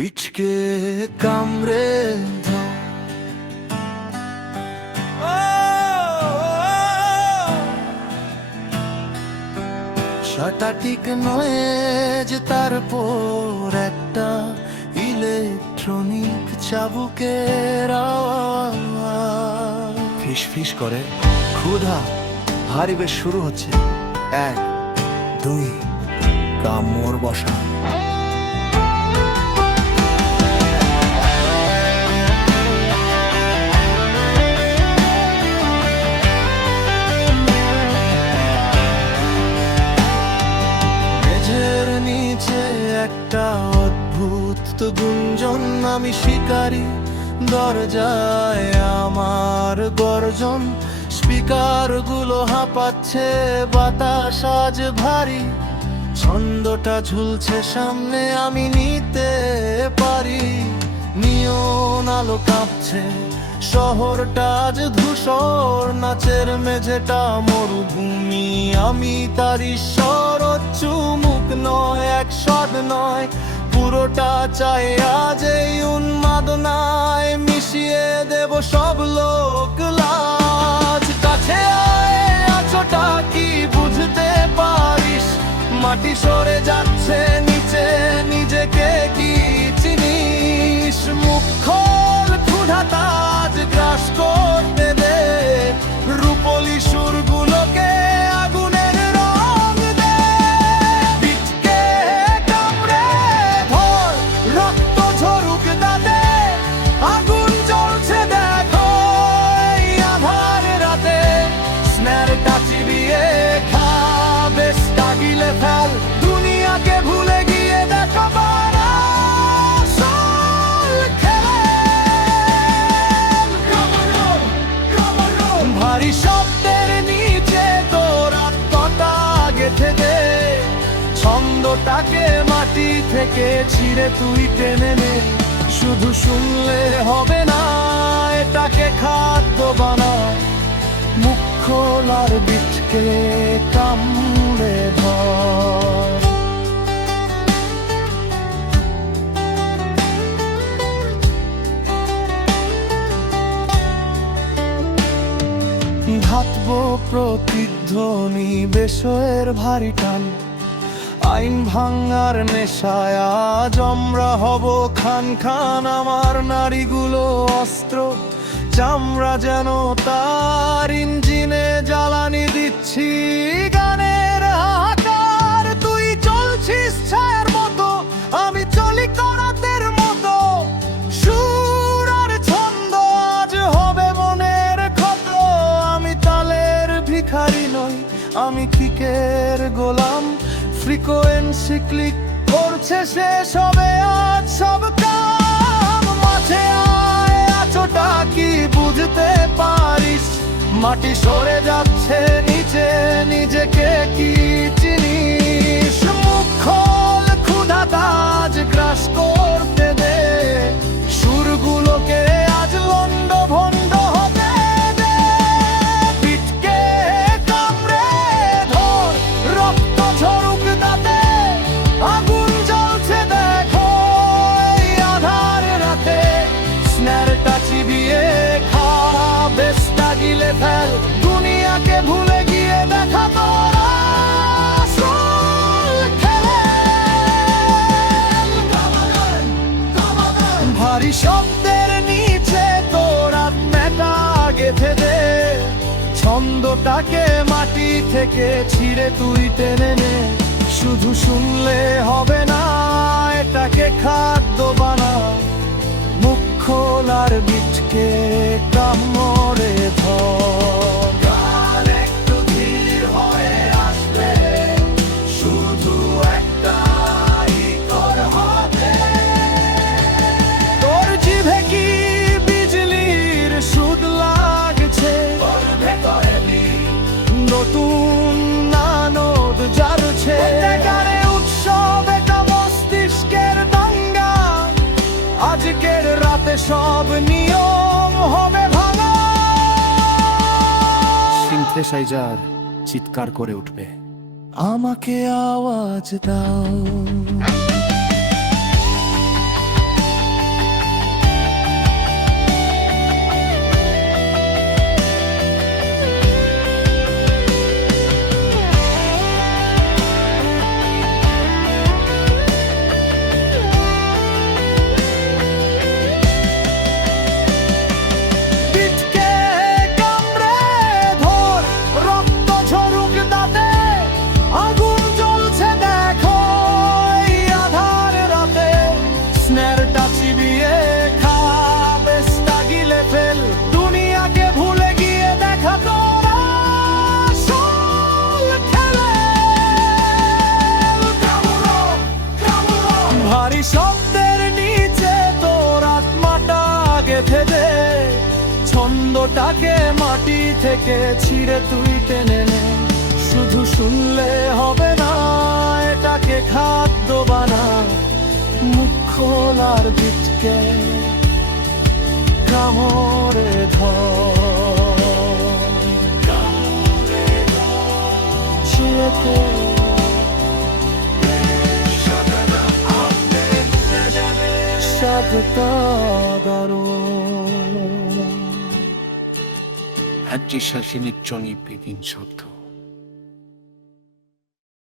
বিচকে কামড়ে সাটা ঠিক নয় যে তারপর একটা ইলেকট্রনিক চাবুকের আওয়াজ। ফিস ফিস করে ক্ষুধা ভারী বেশ শুরু হচ্ছে। 1 2 কামড় বসা। মেঝের নিচে একটা অদ্ভুত গুঞ্জন, আমি শিকারী, দরজায় আমার গর্জন। স্পিকার গুলো হাঁপাচ্ছে, বাতাস আজ ভারী, ছন্দটা ঝুলছে সামনে, আমি নিতে পারি। নিয়ন আলো কাঁপছে, শহরটা আজ ধূসর, নাচের মেঝেটা মরুভূমি, আমি তার ঈশ্বর। চুমুক নয়, এক স্বাদ নয়, পুরোটা চাই আজ এই উন্মাদনায়, মিশিয়ে দেব সব লোক লাজ। কাছে আয়, আছোটা কি বুঝতে পারিস? মাটি সরে যাচ্ছে নিচে, নিজেকে কি চিনিস? মুখ খোল, ক্ষুধা তাজ গ্রাস করতে দে, রূপলি সুরগুলোকে আগুনের রং দে। পিঠকে কামড়ে ধর, রক্ত ঝরুক দাঁতে, আগুন জ্বলছে দেখো এই আধার রাতে। স্ন্যারটা চিবিয়ে খা, বেশ তাগিলে ফেল, দুনিয়াকে ভুলে গিয়ে দেখো ভারী শব্দের নিচে তোর আত্মাটা গেঁথে দে। ছন্দটাকে মাটি থেকে ছিঁড়ে তুই টেনে নে, শুধু শুনলে হবে না, এটাকে খাদ্য বানা। মুখ খোল আর বিটকে কামড়ে ধর। ধাতব প্রতিধ্বনি, বেশয়ের ভারী টান, আইন ভাঙার নেশায় আজ আমরা হব খান খান। আমার নারীগুলো অস্ত্র, চামড়া যেন তার, ইঞ্জিনে জ্বালানি দিচ্ছি গানের হাহাকার। তুই চলছিস ছায়ার মতো, আমি চলি করাতের মতো, সুর আর ছন্দ আজ হবে মনের ক্ষত। আমি তালের ভিখারি নই, আমি কিকের গোলাম, ফ্রিকোয়েন্সি ক্লিক করছে, শেষ হবে আজ সব কাম। মাঝে আয়, আছোটা কি বুঝতে পারিস? মাটি সরে যাচ্ছে নিচে, নিজেকে কি চিনিস? মুখ খোল, ক্ষুধা তাজ গ্রাস করতে দে, সুরগুলোকে আজ লন্ড ভন্ড হতে দে। পিঠকে কামড়ে ধর, রক্ত ঝরুক দাঁতে, আগুন জ্বলছে দেখো এই আধার রাতে। স্ন্যারটা চিবিয়ে খা, বেশ তাগিলে ফেল, দুনিয়াকে ভুলে গিয়ে দেখা তোরা আসল খেল। ভারী শব্দের নিচে তোর আত্মাটা গেঁথে দে, ছন্দটাকে মাটি থেকে ছিঁড়ে তুই টেনে নে, শুধু শুনলে হবে না, এটাকে খাদ্য বানা। মুখ খোল আর বিটকে কামড়ে ধর। গান একটু ধীর হয়ে আসবে, শুধু একটাই তোর হাতে। তোর জিভে কি বিজলির সুদ লাগছে? নতুন নানদ জ্বালছে, উৎসব এটা মস্তিষ্কের দাঙ্গা। আজকের রাতে সব নিয়ম হবে ভাঙা। সিনথেসাইজার চিৎকার করে উঠবে, আমাকে আওয়াজ দাও। দেহটাকে মাটি থেকে ছিঁড়ে তুই টেনে নে। শুধু শুনলে হবে না, এটাকে খাদ্য বানা। মুখ খোলার বিটকে কামড়ে ধর, চেপে স্বাদটা দারুণ। 한지 사진이 종이 비긴 소도